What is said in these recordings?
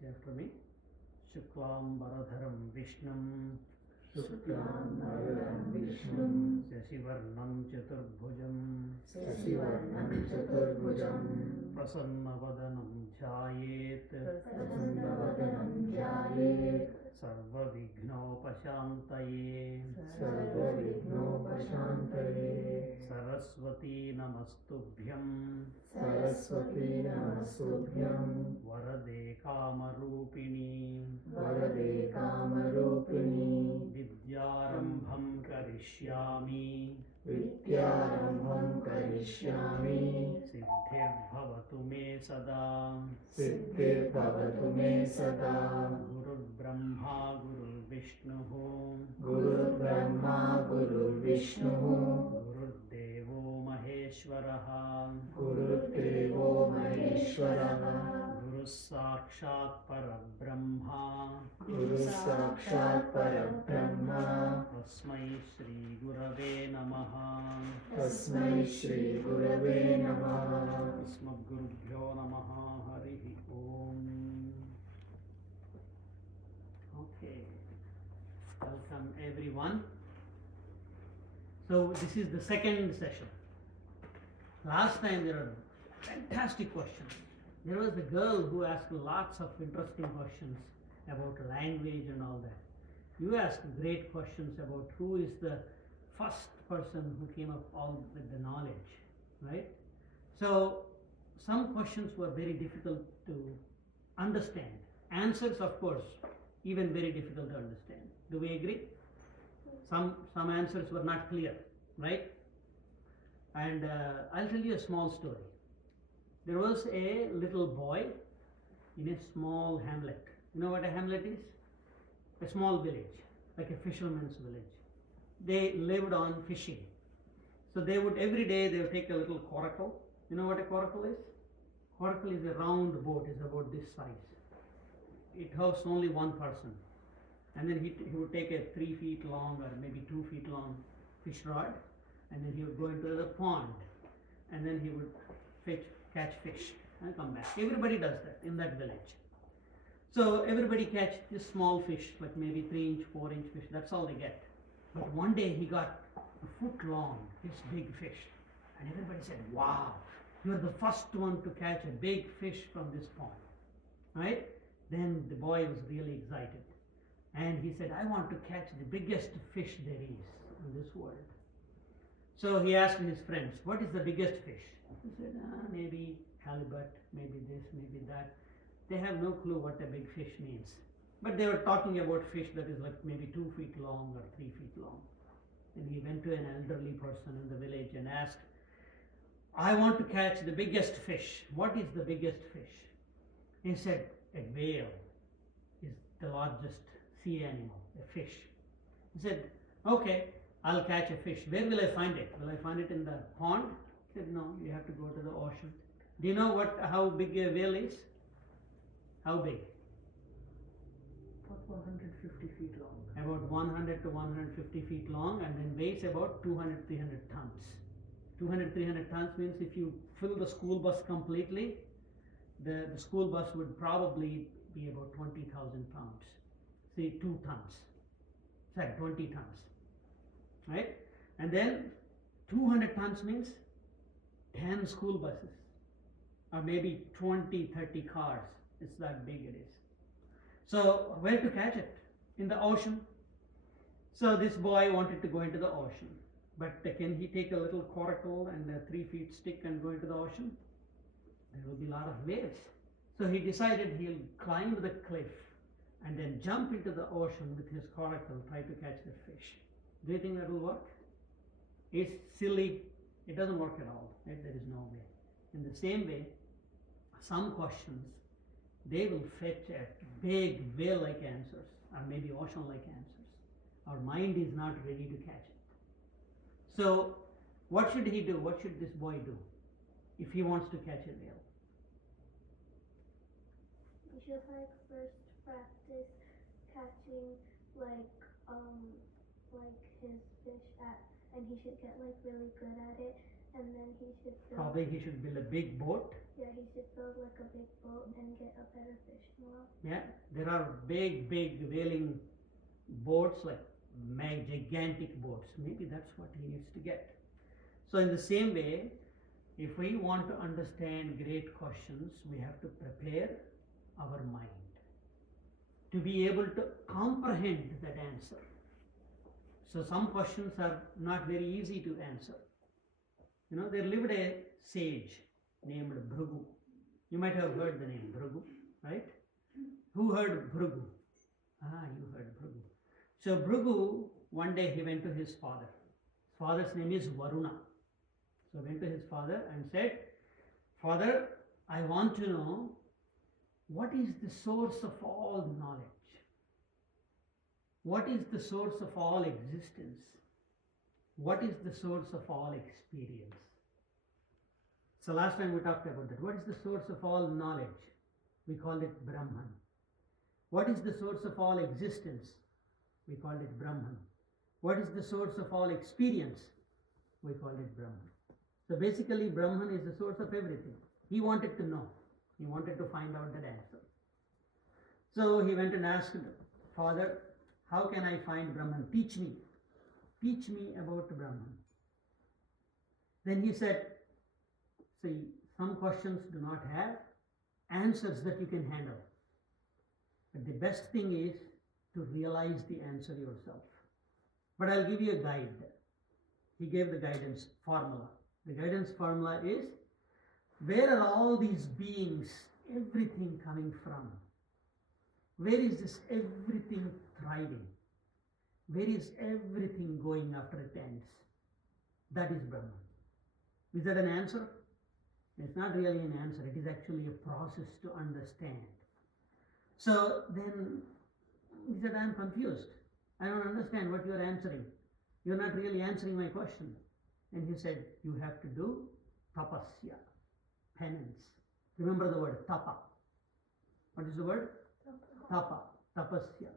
say after me. Shuklam Varadharam Vishnum Shuklam Vishnum Sasivarnam Chaturbhujam Sasivarnam Chaturbhujam Prasannavadanam Jayet Prasannavadanam Jayet Sarva Vighnopashantaye Sarva Vighnopashantaye Saraswati Namastubhyam Saraswati Namastubhyam Varade Kamarupini Varade Kamarupini Vidyarambham Karishyami Vidyarambham Karishyami Siddhirbhavatu me sada Siddhirbhavatu me sada Gurur Brahma Gurur Vishnuhu Guru Brahma Guru Vishnu Gurur Devo Maheshwaraha Guru Devo Maheshwara Guru Sakshat Parabrahma Guru Sakshat Parabrahma Tasmai Shri Gurave Namaha Tasmai Shri Gurave Namaha Asmadgurubhyo Namaha Harihi Om. Okay, welcome everyone. So this is the second session. Last time there were fantastic questions. There was the girl who asked lots of interesting questions about language and all that. You asked great questions about who is the first person who came up all with the knowledge, right? So some questions were very difficult to understand. Answers, of course, even very difficult to understand. Do we agree? Some answers were not clear, right? And I'll tell you a small story. There was a little boy in a small hamlet. You know what a hamlet is? A small village, like a fisherman's village. They lived on fishing. So every day they would take a little coracle. You know what a coracle is? Coracle is a round boat, is about this size. It housed only one person. And then he would take a 3 feet long or maybe 2 feet long fish rod, and then he would go into the pond, and then he would catch fish and come back. Everybody does that in that village. So everybody catch this small fish, like maybe 3-inch, 4-inch fish. That's all they get. But one day he got a foot long, this big fish, and everybody said, "Wow, you're the first one to catch a big fish from this pond," right? Then the boy was really excited, and he said, "I want to catch the biggest fish there is in this world." So he asked his friends, "What is the biggest fish?" He said, "Maybe halibut, maybe this, maybe that." They have no clue what a big fish means. But they were talking about fish that is like maybe 2 feet long or 3 feet long. And he went to an elderly person in the village and asked, "I want to catch the biggest fish. What is the biggest fish?" He said, "A whale is the largest sea animal, a fish." He said, "Okay, I'll catch a fish. Where will I find it? Will I find it in the pond?" He said, "No, you have to go to the ocean." Do you know how big a whale is? How big? About 150 feet long. About 100 to 150 feet long, and then weighs about 200-300 tons. 200-300 tons means if you fill the school bus completely, the school bus would probably be about 20,000 pounds. Say 2 tons. Sorry, 20 tons. Right? And then 200 tons means 10 school buses, or maybe 20-30 cars. It's that big it is. So where to catch it? In the ocean. So this boy wanted to go into the ocean, but can he take a little coracle and a 3 feet stick and go into the ocean? There will be a lot of waves. So he decided he'll climb the cliff and then jump into the ocean with his coracle, try to catch the fish. Do you think that will work? It's silly. It doesn't work at all. Right? There is no way. In the same way, some questions, they will fetch at big whale-like answers, or maybe ocean-like answers. Our mind is not ready to catch it. So what should he do? What should this boy do if he wants to catch a whale? You should first practice catching like his fish and he should get really good at it, and then he should build. Probably he should build a big boat. Yeah, he should build like a big boat and get a better fishing rod. Yeah, there are big whaling boats, like gigantic boats. Maybe that's what he needs to get. So in the same way, if we want to understand great questions, we have to prepare our mind to be able to comprehend that answer. So some questions are not very easy to answer. You know, there lived a sage named Bhrigu. You might have heard the name Bhrigu, right? Who heard Bhrigu? You heard Bhrigu. So Bhrigu, one day he went to his father. His father's name is Varuna. So went to his father and said, Father, I want to know what is the source of all knowledge? What is the source of all existence? What is the source of all experience? So last time we talked about that. What is the source of all knowledge? We call it Brahman. What is the source of all existence? We call it Brahman. What is the source of all experience? We call it Brahman. So basically Brahman is the source of everything. He wanted to know. He wanted to find out that answer. So he went and asked, Father, how can I find Brahman? Teach me. Teach me about Brahman. Then he said, see, some questions do not have answers that you can handle. But the best thing is to realize the answer yourself. But I'll give you a guide. He gave the guidance formula. The guidance formula is, where are all these beings, everything coming from? Where is this everything thriving? Where is everything going after it ends? That is Brahman. Is that an answer? It's not really an answer. It is actually a process to understand. So then he said, I'm confused. I don't understand what you're answering. You're not really answering my question. And he said, you have to do tapasya, penance. Remember the word tapa. What is the word? Tapa, tapasya,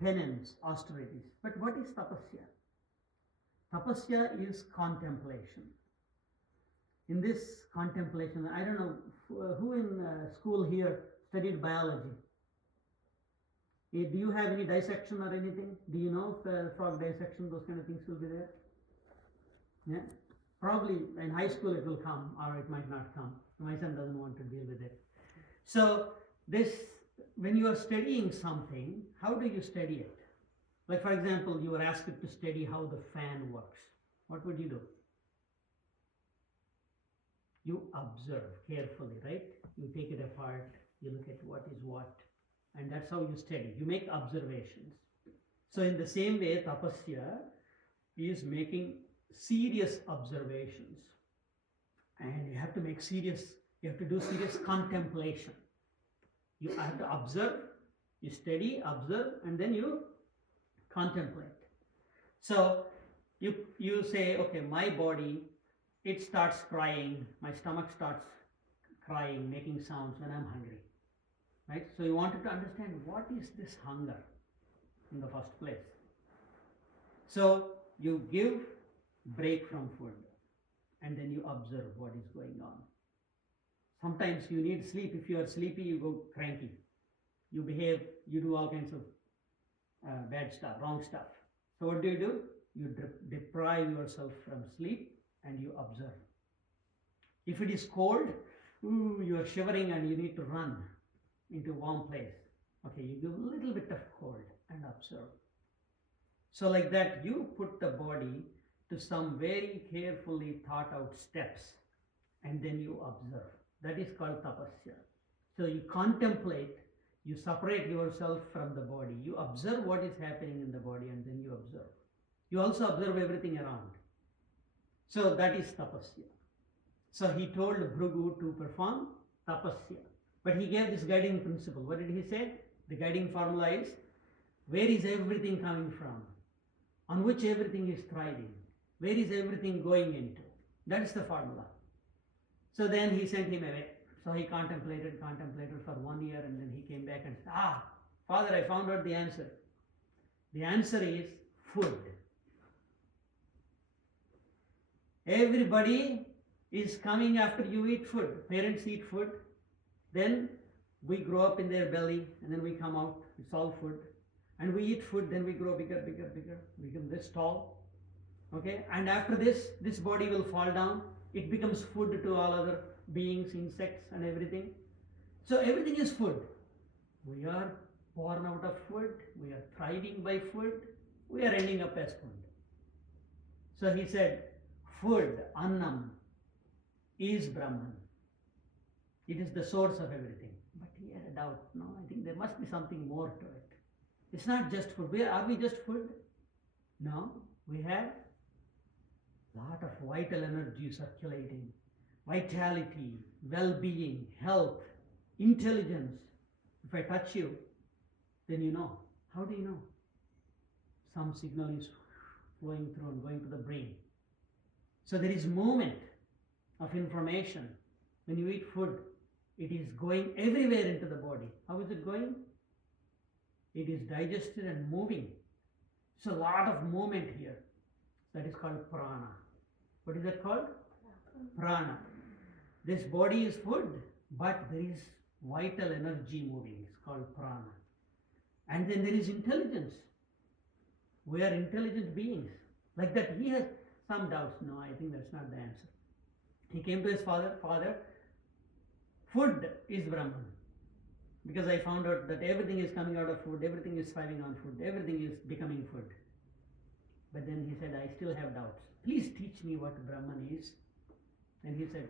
penance, austerities. But what is tapasya? Tapasya is contemplation. In this contemplation, I don't know who in school here studied biology. Do you have any dissection or anything? Do you know if frog dissection, those kind of things will be there? Yeah, probably in high school it will come, or it might not come. My son doesn't want to deal with it. So this, when you are studying something, how do you study it? Like for example, you were asked to study how the fan works. What would you do? You observe carefully, right? You take it apart, you look at what is what, and that's how you study. You make observations. So in the same way, tapasya is making serious observations, and you have to make serious, you have to do serious contemplation. You have to observe, you study, observe, and then you contemplate. So you say, okay, my body, it starts crying, my stomach starts crying, making sounds when I'm hungry, right? So you wanted to understand what is this hunger in the first place. So you give break from food, and then you observe what is going on. Sometimes you need sleep. If you are sleepy, you go cranky. You behave, you do all kinds of bad stuff, wrong stuff. So what do? You deprive yourself from sleep and you observe. If it is cold, you are shivering and you need to run into a warm place. Okay, you give a little bit of cold and observe. So like that, you put the body to some very carefully thought out steps, and then you observe. That is called tapasya. So you contemplate, you separate yourself from the body, you observe what is happening in the body, and then you observe. You also observe everything around. So that is tapasya. So he told Bhrigu to perform tapasya. But he gave this guiding principle. What did he say? The guiding formula is, where is everything coming from? On which everything is thriving? Where is everything going into? That is the formula. So then he sent him away. So he contemplated for 1 year, and then he came back and said, Father, I found out the answer. The answer is food. Everybody is coming after you eat food. Parents eat food, then we grow up in their belly, and then we come out, it's all food. And we eat food, then we grow bigger, bigger, bigger, become this tall. Okay, and after this body will fall down, it becomes food to all other beings, insects, and everything. So everything is food. We are born out of food, we are thriving by food, we are ending up as food. So he said, food, annam, is Brahman. It is the source of everything. But he had a doubt. No, I think there must be something more to it. It's not just food. Are we just food? No, we have lot of vital energy circulating, vitality, well-being, health, intelligence. If I touch you, then you know. How do you know? Some signal is flowing through and going to the brain. So there is movement of information. When you eat food, it is going everywhere into the body. How is it going? It is digested and moving. So a lot of movement here. That is called prana. What is that called? Prana. This body is food, but there is vital energy moving. It's called prana. And then there is intelligence. We are intelligent beings. Like that, he has some doubts. No, I think that's not the answer. He came to his father, food is Brahman. Because I found out that everything is coming out of food, everything is thriving on food, everything is becoming food. But then he said, I still have doubts. Please teach me what Brahman is. And he said,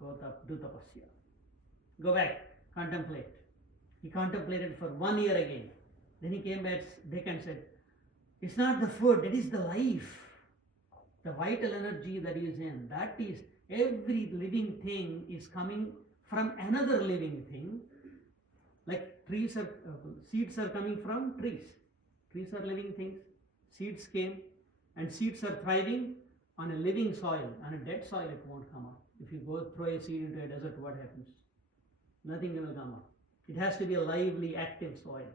go do tapasya. Go back, contemplate. He contemplated for 1 year again. Then he came back and said, it's not the food, it is the life. The vital energy that is in. That is, every living thing is coming from another living thing. Like seeds are coming from trees. Trees are living things. Seeds came, and seeds are thriving on a living soil. On a dead soil, it won't come up. If you go throw a seed into a desert, what happens? Nothing will come up. It has to be a lively, active soil.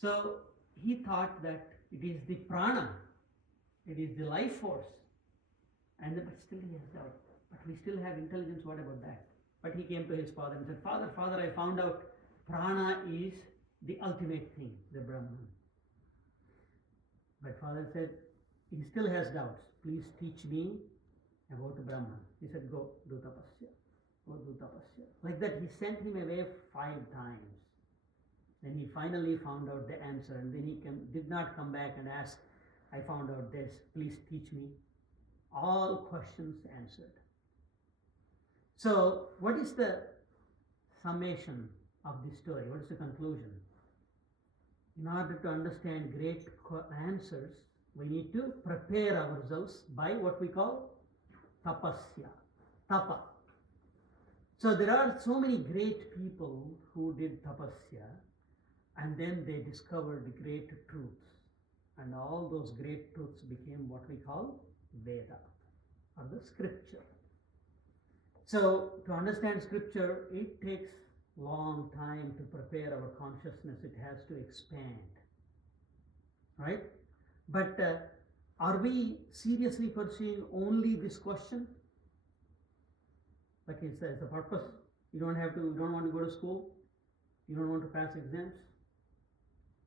So he thought that it is the prana, it is the life force. But still he has doubt. But we still have intelligence, what about that? But he came to his father and said, Father, I found out prana is the ultimate thing, the Brahman. But father said, he still has doubts. Please teach me about the Brahman. He said, go do tapasya. Go do tapasya. Like that, he sent him away 5 times. Then he finally found out the answer, and then he did not come back and ask, I found out this, please teach me. All questions answered. So, what is the summation of this story? What is the conclusion? In order to understand great answers, we need to prepare ourselves by what we call tapasya, tapa. So there are so many great people who did tapasya, and then they discovered great truths. And all those great truths became what we call Veda, or the scripture. So to understand scripture, it takes long time to prepare our consciousness. It has to expand, right? But are we seriously pursuing only this question? Like it says, the purpose. You don't want to go to school. You don't want to pass exams.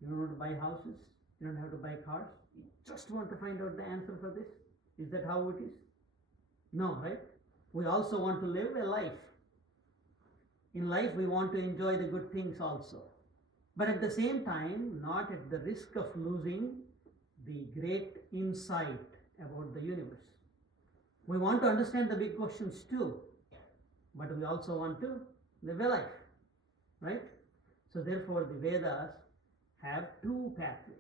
You don't want to buy houses. You don't have to buy cars. You just want to find out the answer for this. Is that how it is? No, right? We also want to live a life. In life, we want to enjoy the good things also. But at the same time, not at the risk of losing the great insight about the universe. We want to understand the big questions too, but we also want to live a life, right? So therefore, the Vedas have 2 pathways.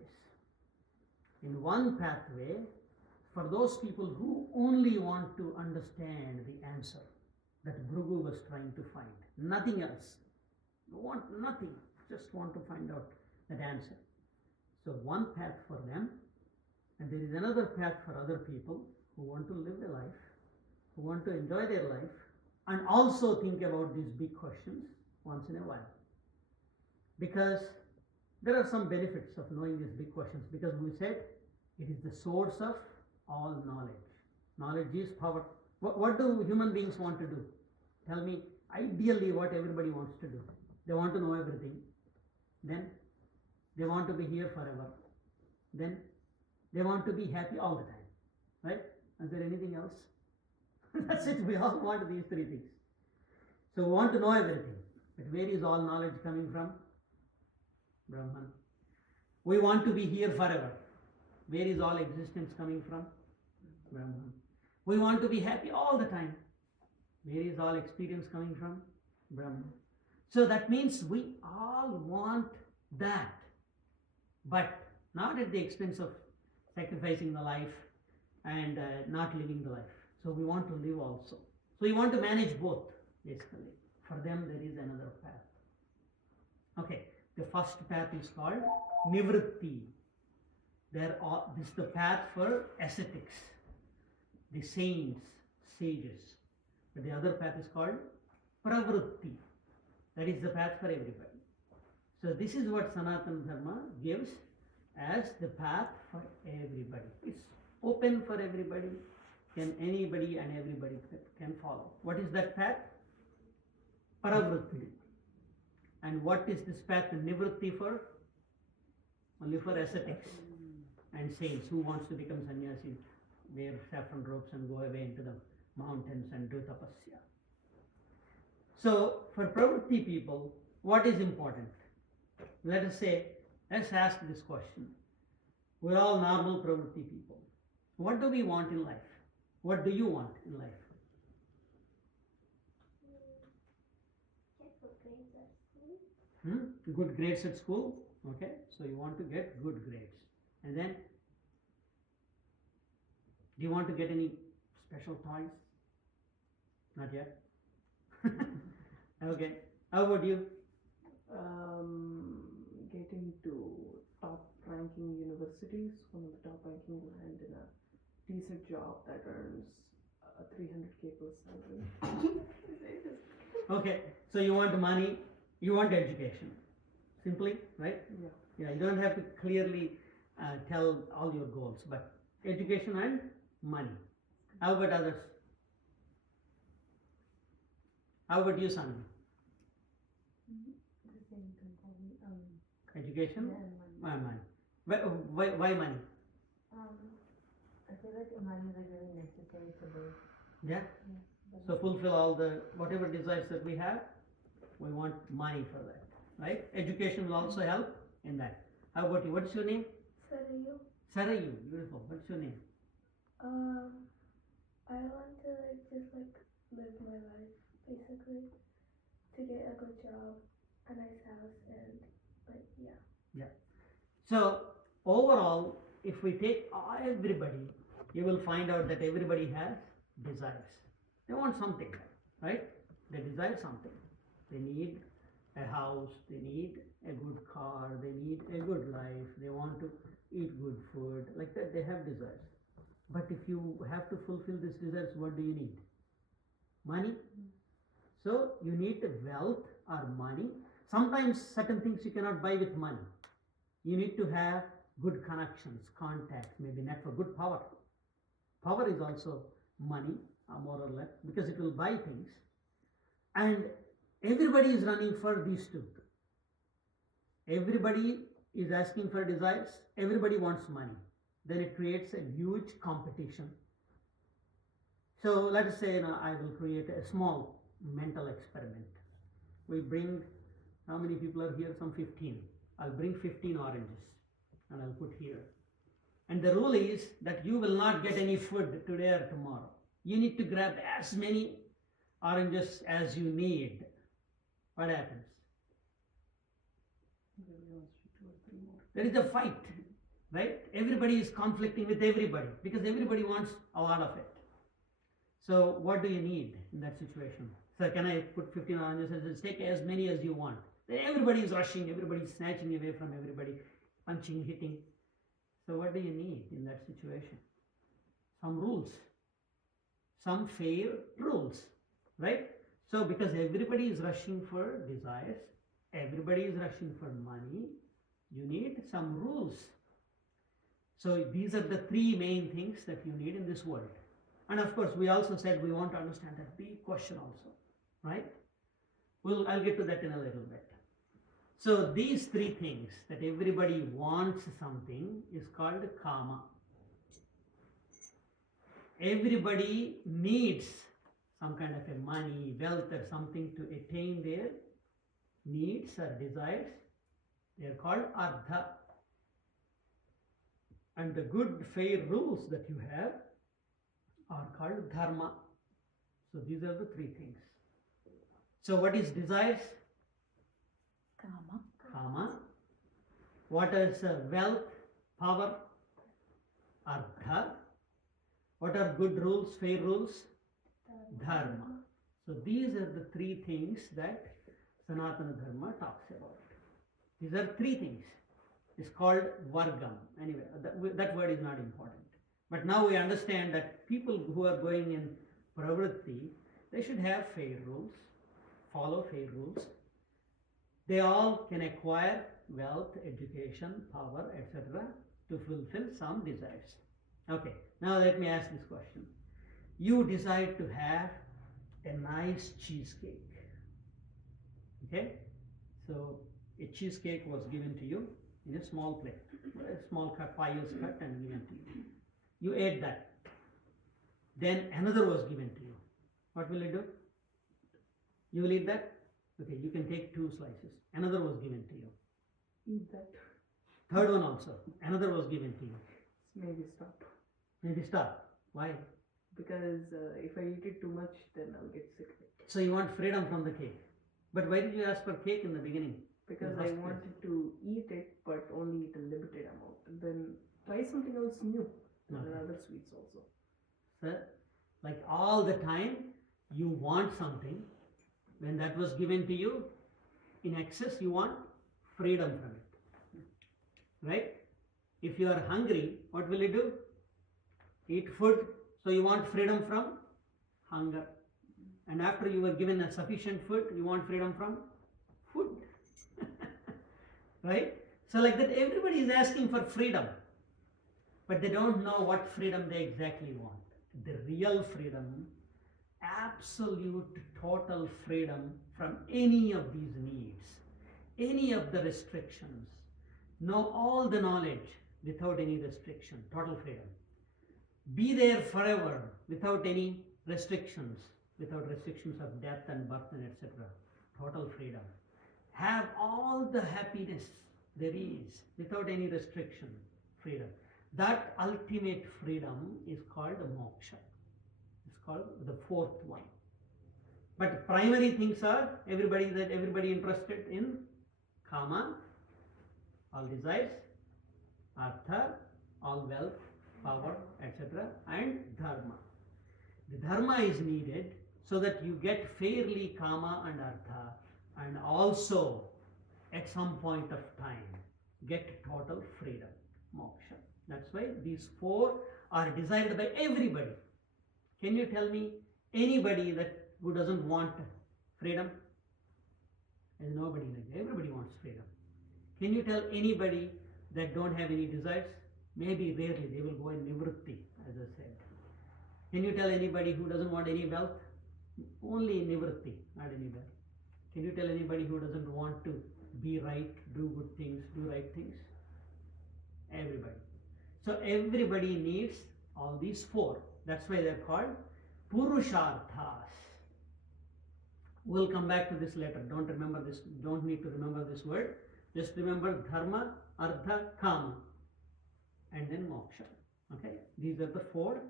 In one pathway, for those people who only want to understand the answer that Bhrigu was trying to find, nothing else. You want nothing, just want to find out that answer. So one path for them, and there is another path for other people who want to live their life, who want to enjoy their life, and also think about these big questions once in a while. Because there are some benefits of knowing these big questions, because we said it is the source of all knowledge. Knowledge is power. What do human beings want to do? Tell me, ideally, what everybody wants to do. They want to know everything. Then they want to be here forever. Then they want to be happy all the time. Right? Is there anything else? That's it. We all want these three things. So we want to know everything. But where is all knowledge coming from? Brahman. We want to be here forever. Where is all existence coming from? Brahman. We want to be happy all the time. Where is all experience coming from? Brahman. So that means we all want that, but not at the expense of sacrificing the life and not living the life. So we want to live also. So we want to manage both, basically. For them, there is another path. Okay, the first path is called Nivritti. This is the path for ascetics, the saints, sages. But the other path is called Pravritti. That is the path for everybody. So this is what Sanatana Dharma gives as the path for everybody. It's open for everybody. Can anybody and everybody can follow. What is that path? Pravritti. And what is this path Nivritti for? Only for ascetics and saints who wants to become sannyasi, wear saffron robes and go away into the mountains and do tapasya. So for pravritti people, what is important? Let us say, let's ask this question. We're all normal pravritti people. What do we want in life? What do you want in life? Get good grades at school. Good grades at school. Okay, so you want to get good grades. And then, do you want to get any special toys? Not yet? Okay. How about you? Getting to top ranking universities, one of the top ranking, and in a decent job that earns 300K plus salary. Okay, so you want money, you want education. Simply, right? Yeah. Yeah, you don't have to clearly tell all your goals, but education and money. How about others? How about you, Sanu? The same thing. Education Yeah, and money. Why money? I feel like money is really necessary to live. Yeah. Yeah. So fulfill all the whatever desires that we have. We want money for that, right? Education will also help in that. How about you? What's your name? Sarayu. Sarayu. Beautiful. What's your name? I want to just live my life basically, to get a good job, a nice house, and yeah. So overall, if we take everybody, you will find out that everybody has desires. They want something, right? They desire something. They need a house, they need a good car, they need a good life, they want to eat good food, like that they have desires. But if you have to fulfill these desires, what do you need? Money. So you need wealth or money. Sometimes certain things you cannot buy with money. You need to have good connections, contacts, maybe network, good power. Power is also money, more or less, because it will buy things. And everybody is running for these two. Everybody is asking for desires. Everybody wants money. Then it creates a huge competition. So let us say I will create a small mental experiment. We bring, how many people are here? Some 15. I'll bring 15 oranges and I'll put here. And the rule is that you will not get any food today or tomorrow. You need to grab as many oranges as you need. What happens? There is a fight, right? Everybody is conflicting with everybody because everybody wants a lot of it. So what do you need in that situation? So can I put 15 oranges and just take as many as you want? Then everybody is rushing, everybody is snatching away from everybody, punching, hitting. So what do you need in that situation? Some rules, some fair rules, right? So because everybody is rushing for desires, everybody is rushing for money, you need some rules. So these are the three main things that you need in this world. And of course, we also said we want to understand that big question also, right? I'll get to that in a little bit. So these three things that everybody wants something is called kama. Everybody needs some kind of a money, wealth or something to attain their needs or desires. They are called artha. And the good, fair rules that you have are called dharma. So these are the three things. So what is desires? Kama. Kama. What is wealth, power? Artha. What are good rules, fair rules? Dharma. So these are the three things that Sanatana Dharma talks about. These are three things. It's called vargam. Anyway, that word is not important. But now we understand that people who are going in pravritti, they should have fair rules, follow fair rules. They all can acquire wealth, education, power, etc. to fulfill some desires. Okay, now let me ask this question. You decide to have a nice cheesecake. Okay, so a cheesecake was given to you in a small plate, a small cut, pie was cut and given to you. You ate that. Then another was given to you. What will you do? You will eat that? Okay, you can take 2 slices. Another was given to you. Eat that. Third one also. Another was given to you. Maybe stop. Maybe stop. Why? Because if I eat it too much, then I'll get sick. So you want freedom from the cake. But why did you ask for cake in the beginning? Because The I first place. wanted to eat it, but only eat a limited amount. And then try something else new. There Okay. are other sweets also. Sir, like all the time you want something, when that was given to you in excess, you want freedom from it. Right? If you are hungry, what will you do? Eat food. So you want freedom from hunger. And after you were given a sufficient food, you want freedom from food. Right? So like that, everybody is asking for freedom. But they don't know what freedom they exactly want. The real freedom, absolute total freedom from any of these needs, any of the restrictions. Know all the knowledge without any restriction, total freedom. Be there forever without any restrictions, without restrictions of death and birth and etc. Total freedom. Have all the happiness there is without any restriction, freedom. That ultimate freedom is called moksha. It's called the fourth one. But primary things are everybody interested in kama, all desires, artha, all wealth, power, etc. and dharma. The dharma is needed so that you get fairly kama and artha, and also at some point of time get total freedom, moksha. That's why these 4 are desired by everybody. Can you tell me anybody who doesn't want freedom? There's nobody like that. Everybody wants freedom. Can you tell anybody that don't have any desires? Maybe rarely they will go in nivritti, as I said. Can you tell anybody who doesn't want any wealth? Only in nivritti, not anywhere. Can you tell anybody who doesn't want to be right, do good things, do right things? Everybody. So everybody needs all these 4. That's why they're called purusharthas. We'll come back to this later. Don't remember this. Don't need to remember this word. Just remember dharma, artha, kama, and then moksha. Okay? These are the 4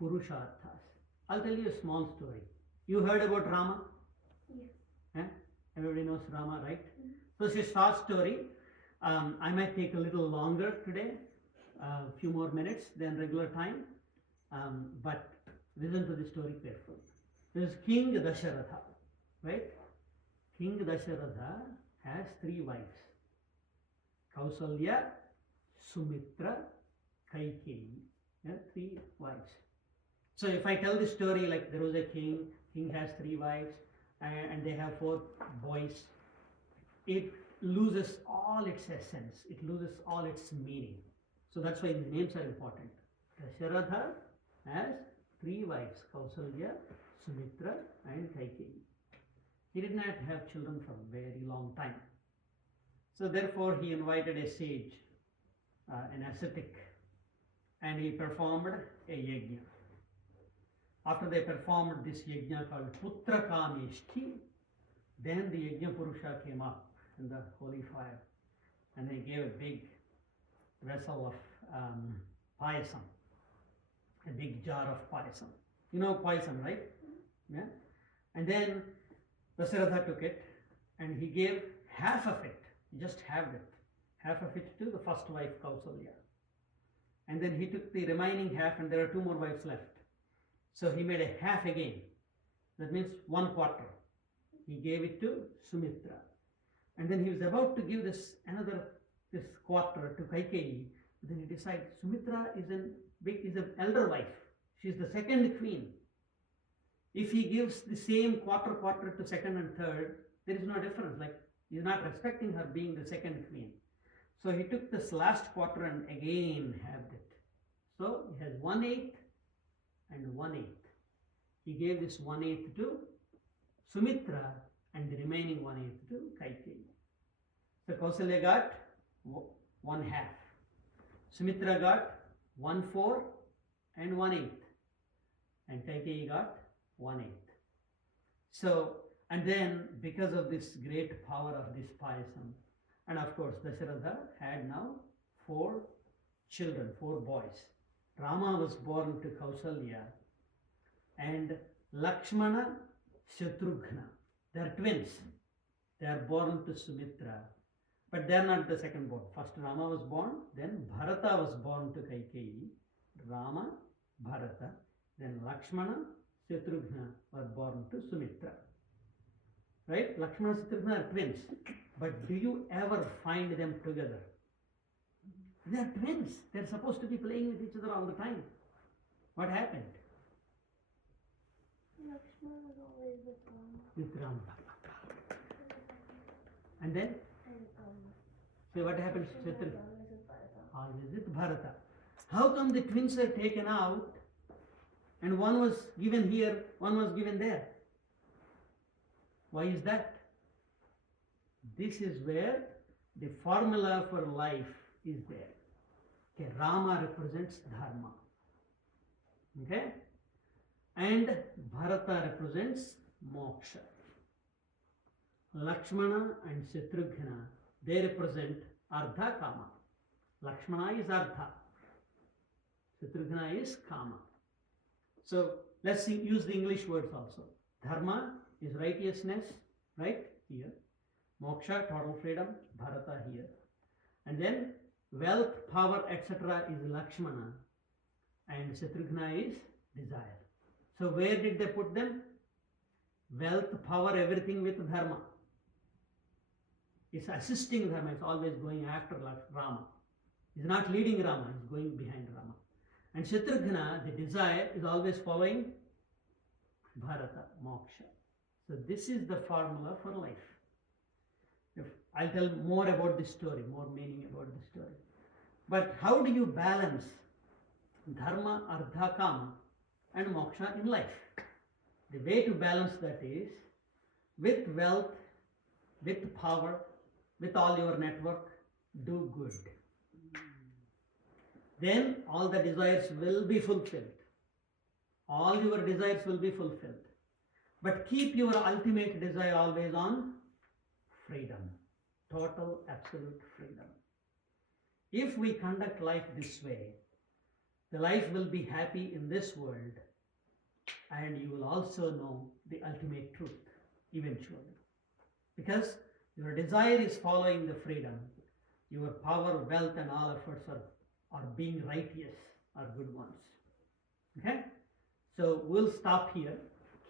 purusharthas. I'll tell you a small story. You heard about Rama? Yes. Eh? Everybody knows Rama, right? So it's a short story. I might take a little longer today, a few more minutes than regular time, but listen to the story carefully. There is King Dasharatha, right? King Dasharatha has 3 wives: Kausalya, Sumitra, Kaikeyi. Yeah, 3 wives. So if I tell this story like there was a king has 3 wives, and they have 4 boys, it loses all its essence, it loses all its meaning. So that's why the names are important. Dasharatha has three wives, Kausalya, Sumitra and Kaikeyi. He did not have children for a very long time. So therefore he invited a sage, an ascetic, and he performed a yajna. After they performed this yajna called Putra Kameshti, then the Yajna Purusha came up in the holy fire and they gave a big vessel of payasam, a big jar of payasam. You know payasam, right? Yeah. And then Dasharatha took it and he gave half of it, just half of it to the first wife Kausalya. And then he took the remaining half, and there are two more wives left. So he made a half again. That means 1/4. He gave it to Sumitra. And then he was about to give this quarter to Kaikeyi. Then he decided Sumitra is an elder wife. She is the second queen. If he gives the same quarter to second and third, there is no difference. Like, he is not respecting her being the second queen. So he took this last quarter and again halved it. So he has 1/8 and 1/8. He gave this 1/8 to Sumitra and the remaining 1/8 to Kaikeyi. So Kausalya got 1/2. Sumitra got 1/4 and 1/8. And Kaikeyi got 1/8. So, and then because of this great power of this payasam, and of course Dasharatha had now 4 children, 4 boys. Rama was born to Kausalya, and Lakshmana, Shatrughna. They are twins. They are born to Sumitra, but they are not the second born. First Rama was born, then Bharata was born to Kaikeyi. Rama, Bharata, then Lakshmana, Shatrughna were born to Sumitra. Right? Lakshmana and Shatrughna are twins. But do you ever find them together? They are twins. They are supposed to be playing with each other all the time. What happened? Lakshmana was always with Rama. With Rama. And then? And So what happens to Krishna was Shatrughna? always with Bharata. Always with Bharata. How come the twins are taken out and one was given here, one was given there? Why is that? This is where the formula for life is there. Okay, Rama represents Dharma. Okay? And Bharata represents Moksha. Lakshmana and Shatrughna, they represent Ardha Kama. Lakshmana is Ardha. Shatrughna is Kama. So let's use the English words also. Dharma is righteousness, right? Here. Moksha, total freedom, Bharata here. And then wealth, power, etc. is Lakshmana. And Shatrughna is desire. So where did they put them? Wealth, power, everything with Dharma. It's assisting Dharma. It's always going after Rama. It's not leading Rama. It's going behind Rama. And Shatrughna, the desire, is always following Bharata, Moksha. So this is the formula for life. I'll tell more about this story, more meaning about this story. But how do you balance Dharma, Ardha, Kama and Moksha in life? The way to balance that is with wealth, with power, with all your network, do good. Then all the desires will be fulfilled. All your desires will be fulfilled. But keep your ultimate desire always on freedom. Total, absolute freedom. If we conduct life this way, the life will be happy in this world, and you will also know the ultimate truth eventually. Because your desire is following the freedom, your power, wealth, and all efforts are being righteous, are good ones. Okay? So we'll stop here.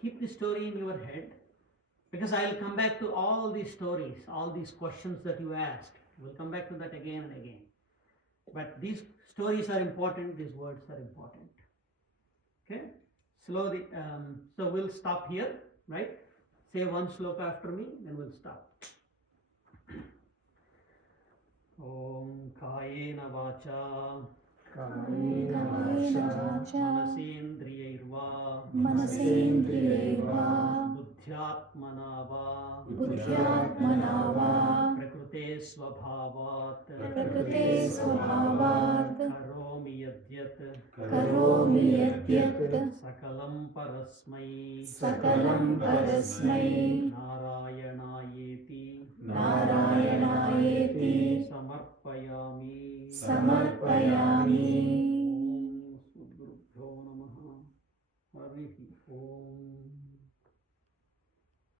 Keep the story in your head, because I'll come back to all these stories, all these questions that you asked. We'll come back to that again and again. But these stories are important, these words are important. Okay? Slowly, so we'll stop here, right? Say one sloka after me, then we'll stop. Om Kayena Vacha कायेन वाचा मनसेन्द्रियैर्वा मनसेन्द्रियैर्वा बुद्ध्यात्मना वा बुद्ध्यात्मना वा प्रकृते स्वभावात् प्रकृते स्वभावात् करोमि यद्यत् करोमि यद्यत् सकलं परस्मै सकलं परस्मै नारायणाय